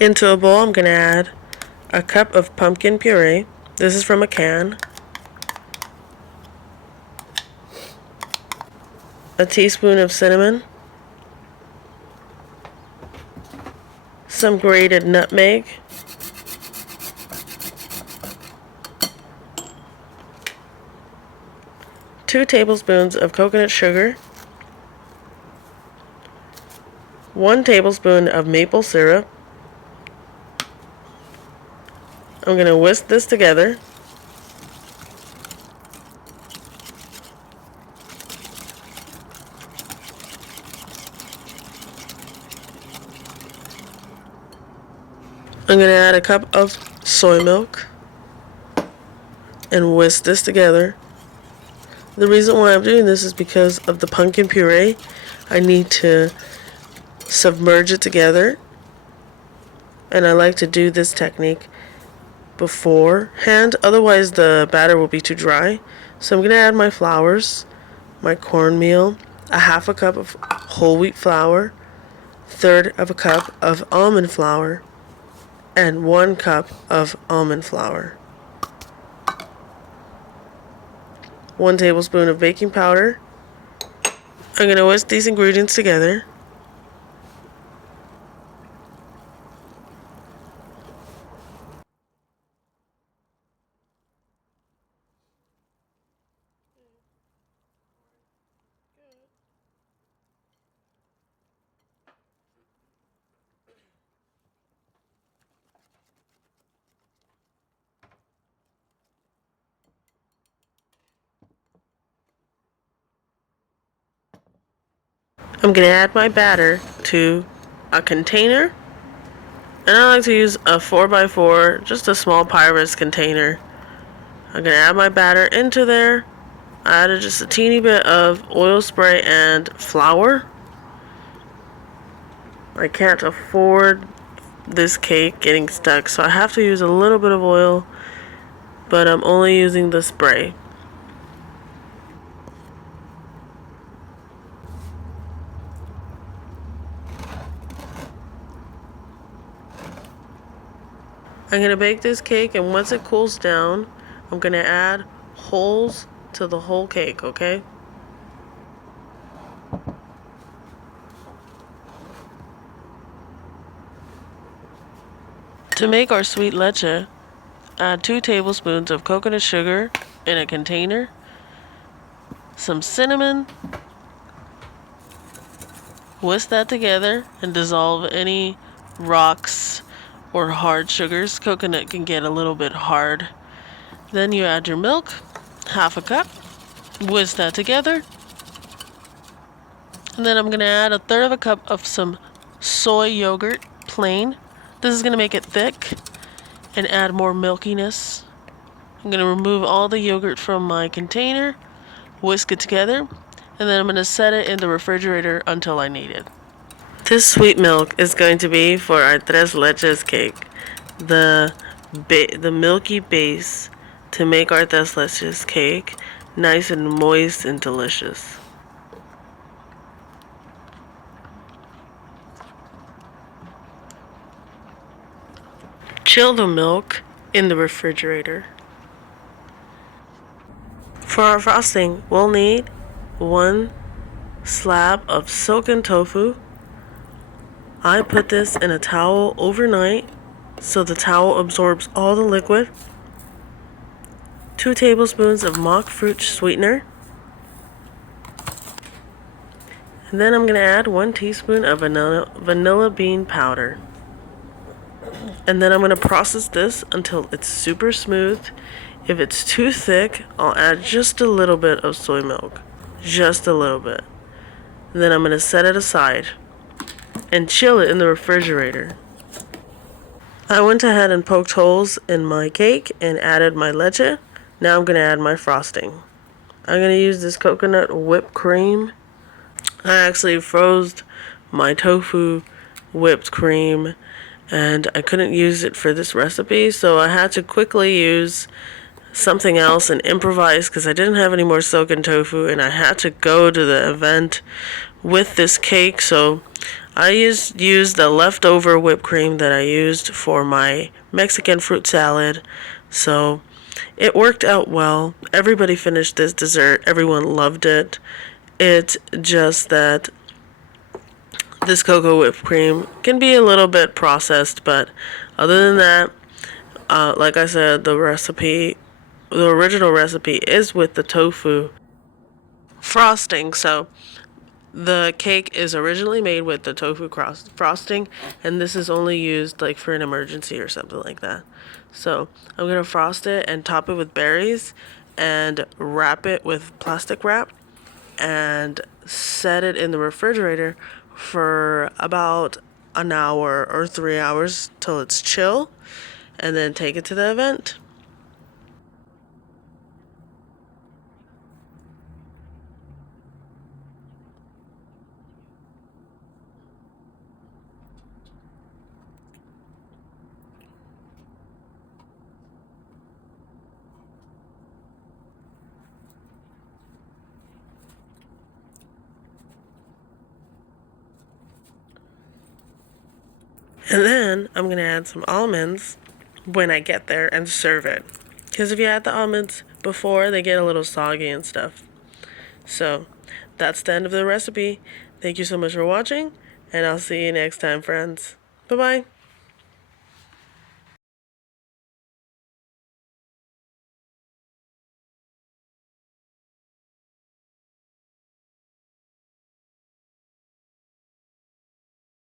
Into a bowl, I'm going to add a cup of pumpkin puree. This is from a can. A teaspoon of cinnamon. Some grated nutmeg. 2 tablespoons of coconut sugar. 1 tablespoon of maple syrup. I'm going to whisk this together. I'm going to add a cup of soy milk and whisk this together. The reason why I'm doing this is because of the pumpkin puree. I need to submerge it together, and I like to do this technique beforehand, otherwise the batter will be too dry. So I'm going to add my flours, my cornmeal, a half a cup of whole wheat flour, 1/3 of a cup of almond flour, and 1 cup of almond flour. 1 tablespoon of baking powder. I'm going to whisk these ingredients together. I'm going to add my batter to a container, and I like to use a 4x4, just a small Pyrex container. I'm going to add my batter into there. I added just a teeny bit of oil spray and flour. I can't afford this cake getting stuck, so I have to use a little bit of oil, but I'm only using the spray. I'm going to bake this cake, and once it cools down, I'm going to add holes to the whole cake, okay? To make our sweet leche, add 2 tablespoons of coconut sugar in a container, some cinnamon, whisk that together and dissolve any rocks or hard sugars. Coconut can get a little bit hard. Then you add your milk, half a cup, whisk that together. And then I'm going to add 1/3 of a cup of some soy yogurt, plain. This is going to make it thick and add more milkiness. I'm going to remove all the yogurt from my container, whisk it together, and then I'm going to set it in the refrigerator until I need it. This sweet milk is going to be for our tres leches cake, the milky base to make our tres leches cake nice and moist and delicious. Chill the milk in the refrigerator. For our frosting, we'll need 1 slab of silken tofu. I put this in a towel overnight so the towel absorbs all the liquid. 2 tablespoons of mock fruit sweetener. And then I'm going to add 1 teaspoon of vanilla bean powder. And then I'm going to process this until it's super smooth. If it's too thick, I'll add just a little bit of soy milk. Just a little bit. And then I'm going to set it aside and chill it in the refrigerator. I went ahead and poked holes in my cake and added my leche. Now I'm going to add my frosting. I'm going to use this coconut whipped cream. I actually froze my tofu whipped cream, and I couldn't use it for this recipe, so I had to quickly use something else and improvise because I didn't have any more silken tofu, and I had to go to the event with this cake, so I used the leftover whipped cream that I used for my Mexican fruit salad. So it worked out well. Everybody finished this dessert. Everyone loved it. It's just that this cocoa whipped cream can be a little bit processed, but other than that, like I said, the original recipe is with the tofu frosting. So the cake is originally made with the tofu frosting, and this is only used like for an emergency or something like that. So I'm gonna frost it and top it with berries and wrap it with plastic wrap and set it in the refrigerator for about an hour or 3 hours till it's chill, and then take it to the event. And then I'm going to add some almonds when I get there and serve it. Because if you add the almonds before, they get a little soggy and stuff. So that's the end of the recipe. Thank you so much for watching, and I'll see you next time, friends. Bye-bye.